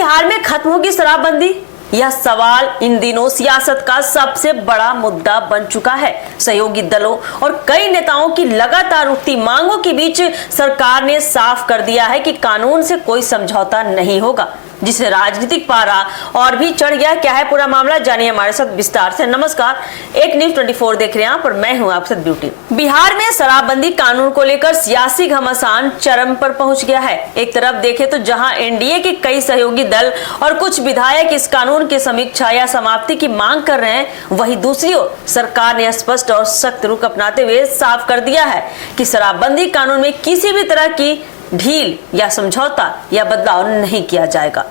बिहार में खत्म होगी शराबबंदी? यह सवाल इन दिनों सियासत का सबसे बड़ा मुद्दा बन चुका है। सहयोगी दलों और कई नेताओं की लगातार उठती मांगों के बीच सरकार ने साफ कर दिया है कि कानून से कोई समझौता नहीं होगा, जिससे राजनीतिक पारा और भी चढ़ गया। क्या है पूरा मामला, जानिए हमारे साथ विस्तार से। नमस्कार, एक न्यूज़ 24 देख रहे हैं आप और मैं हूं आपके साथ ब्यूटी। बिहार में शराबबंदी कानून को लेकर सियासी घमासान चरम पर पहुंच गया है। एक तरफ देखें तो जहां एनडीए के कई सहयोगी दल और कुछ विधायक इस कानून की समीक्षा या समाप्ति की मांग कर रहे हैं, वहीं दूसरी ओर सरकार ने स्पष्ट और सख्त रुख अपनाते हुए साफ कर दिया है कि शराबबंदी कानून में किसी भी तरह की ढील या समझौता या बदलाव नहीं किया जाएगा।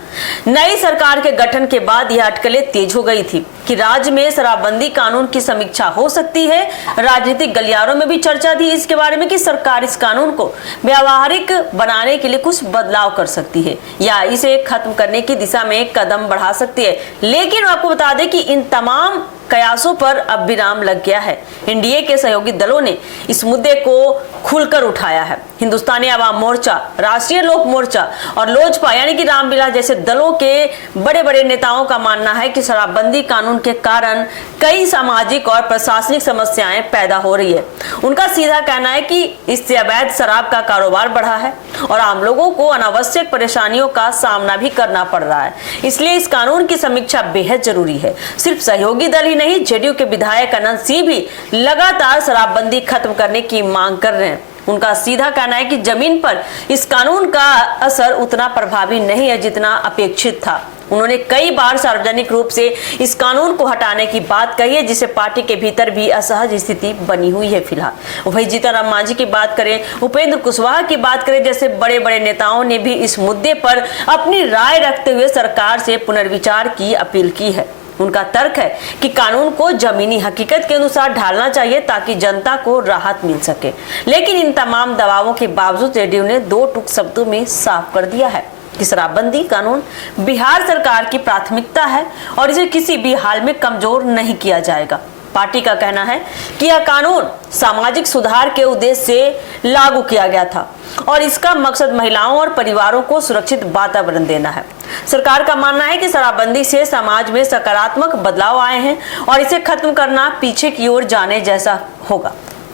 नई सरकार के गठन के बाद यह अटकलें तेज हो गई थी कि राज्य में शराबबंदी कानून की समीक्षा हो सकती है। राजनीतिक गलियारों में भी चर्चा थी इसके बारे में कि सरकार इस कानून को व्यावहारिक बनाने के लिए कुछ बदलाव कर सकती है या इसे खत्म करने की दिशा में कदम बढ़ा सकती है। लेकिन आपको बता दें कि इन तमाम कयासों पर अब विराम लग गया है। एनडीए के सहयोगी दलों ने इस मुद्दे को खुलकर उठाया है। हिंदुस्तानी आवाम मोर्चा, राष्ट्रीय लोक मोर्चा और लोजपा यानी कि रामविलास जैसे दलों के बड़े बड़े नेताओं का मानना है कि शराबबंदी कानून के कारण कई सामाजिक और प्रशासनिक समस्याएं पैदा हो रही है। उनका सीधा कहना है कि इससे अवैध शराब का कारोबार बढ़ा है और आम लोगों को अनावश्यक परेशानियों का सामना भी करना पड़ रहा है। इसलिए इस कानून की समीक्षा बेहद जरूरी है। सिर्फ सहयोगी दल ही नहीं, जेडीयू के विधायक अनंत सिंह भी लगातार शराबबंदी खत्म करने की मांग कर रहे हैं। उनका सीधा कहना है कि जमीन पर इस कानून का असर उतना प्रभावी नहीं है जितना अपेक्षित था। उन्होंने कई बार सार्वजनिक रूप से इस कानून को हटाने की बात कही है, जिससे पार्टी के भीतर भी असहज स्थिति बनी हुई है फिलहाल। वहीं जीतन राम मांझी की बात करें, उपेंद्र कुशवाहा की बात करें, जैसे बड़े बड़े नेताओं ने भी इस मुद्दे पर अपनी राय रखते हुए सरकार से पुनर्विचार की अपील की है। उनका तर्क है कि कानून को जमीनी हकीकत के अनुसार ढालना चाहिए ताकि जनता को राहत मिल सके। लेकिन इन तमाम दबावों के बावजूद जेडीयू ने दो टूक शब्दों में साफ कर दिया है कि शराबबंदी कानून बिहार सरकार की प्राथमिकता है और इसे किसी भी हाल में कमजोर नहीं किया जाएगा। पार्टी का कहना है कि यह कानून सामाजिक सुधार के उद्देश्य से लागू किया गया था और इसका मकसद महिलाओं और परिवारों को सुरक्षित वातावरण देना है। सरकार का मानना है कि शराबबंदी से समाज में सकारात्मक बदलाव आए हैं और इसे खत्म करना पीछे की ओर जाने जैसा होगा।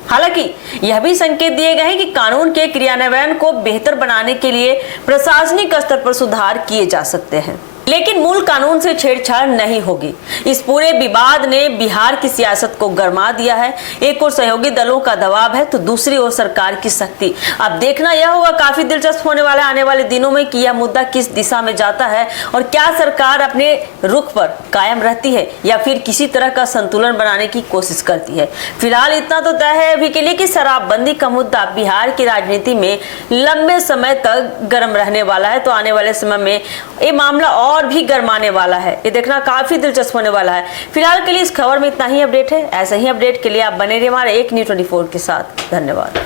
हालांकि यह भी संकेत दिए गए हैं कि कानून के क्रियान्वयन को बेहतर बनाने के लिए प्रशासनिक स्तर पर सुधार किए जा सकते हैं, लेकिन मूल कानून से छेड़छाड़ नहीं होगी। इस पूरे विवाद ने बिहार की सियासत को गरमा दिया है। एक ओर सहयोगी दलों का दबाव है तो दूसरी ओर सरकार की सख्ती। अब देखना यह होगा, काफी दिलचस्प होने वाला है आने वाले दिनों में कि यह मुद्दा किस दिशा में जाता है और क्या सरकार अपने रुख पर कायम रहती है या फिर किसी तरह का संतुलन बनाने की कोशिश करती है। फिलहाल इतना तो तय है अभी के लिए कि शराबबंदी का मुद्दा बिहार की राजनीति में लंबे समय तक गर्म रहने वाला है। तो आने वाले समय में ये मामला और भी गरमाने वाला है, ये देखना काफी दिलचस्प होने वाला है। फिलहाल के लिए इस खबर में इतना ही अपडेट है। ऐसे ही अपडेट के लिए आप बने रहिए हमारे एक न्यूज़ 24 के साथ। धन्यवाद।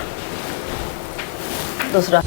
दूसरा